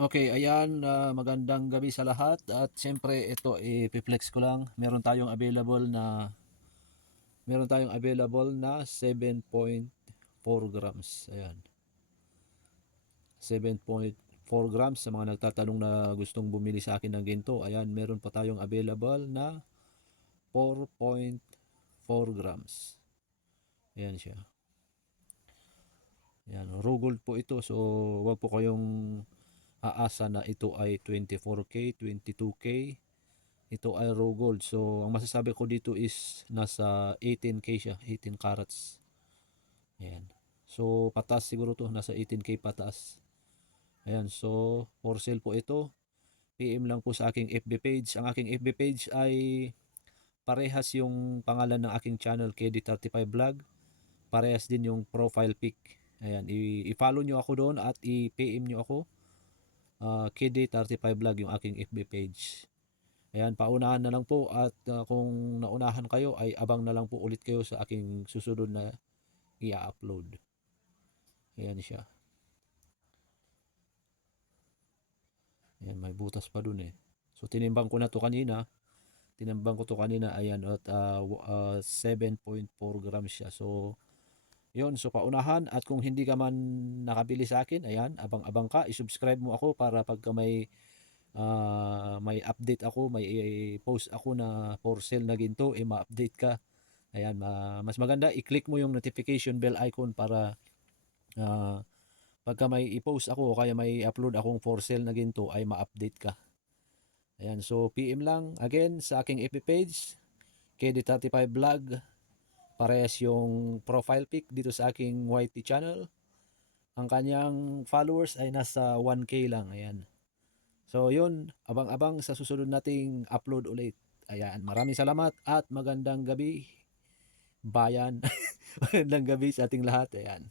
Okay, ayan, ah, magandang gabi sa lahat at siyempre ito i-flex ko lang. Meron tayong available na meron tayong available na 7.4 grams. Ayan. 7.4 grams sa mga nagtatanong na gustong bumili sa akin ng ginto. Ayan, meron pa tayong available na 4.4 grams. Ayan siya. Ayan, raw gold po ito. So, wag po kayong aasa na ito ay 24K, 22K. Ito ay raw gold. So, ang masasabi ko dito is nasa 18K siya, 18 carats. Ayan. So, patas siguro to, nasa 18K patas. Ayan, so for sale po ito. PM lang po sa aking FB page. Ang aking FB page ay parehas yung pangalan ng aking channel, KD35 Vlog. Parehas din yung profile pic. Ayan, i-follow nyo ako doon at i-PM nyo ako uh, KD35 Vlog yung aking FB page. Ayan, paunahan na lang po at uh, kung naunahan kayo ay abang na lang po ulit kayo sa aking susunod na i-upload. Ayan siya. Ayan, may butas pa dun eh. So tinimbang ko na to kanina. Tinimbang ko to kanina ayan at uh, uh, 7.4 grams siya. So yun, so paunahan at kung hindi ka man nakabili sa akin, ayan, abang-abang ka, i-subscribe mo ako para pagka may ah, may update ako, may i-post ako na for sale na ginto, eh ma-update ka. Ayan, ma- mas maganda i-click mo yung notification bell icon para ah, pagka may i-post ako o kaya may upload akong for sale na ginto ay ma-update ka. Ayan, so PM lang again sa aking FB page, KD35 Vlog, parehas yung profile pic dito sa aking YT channel. Ang kanyang followers ay nasa 1k lang. Ayan. So yun, abang-abang sa susunod nating upload ulit. Ayan, maraming salamat at magandang gabi bayan. magandang gabi sa ating lahat. Ayan.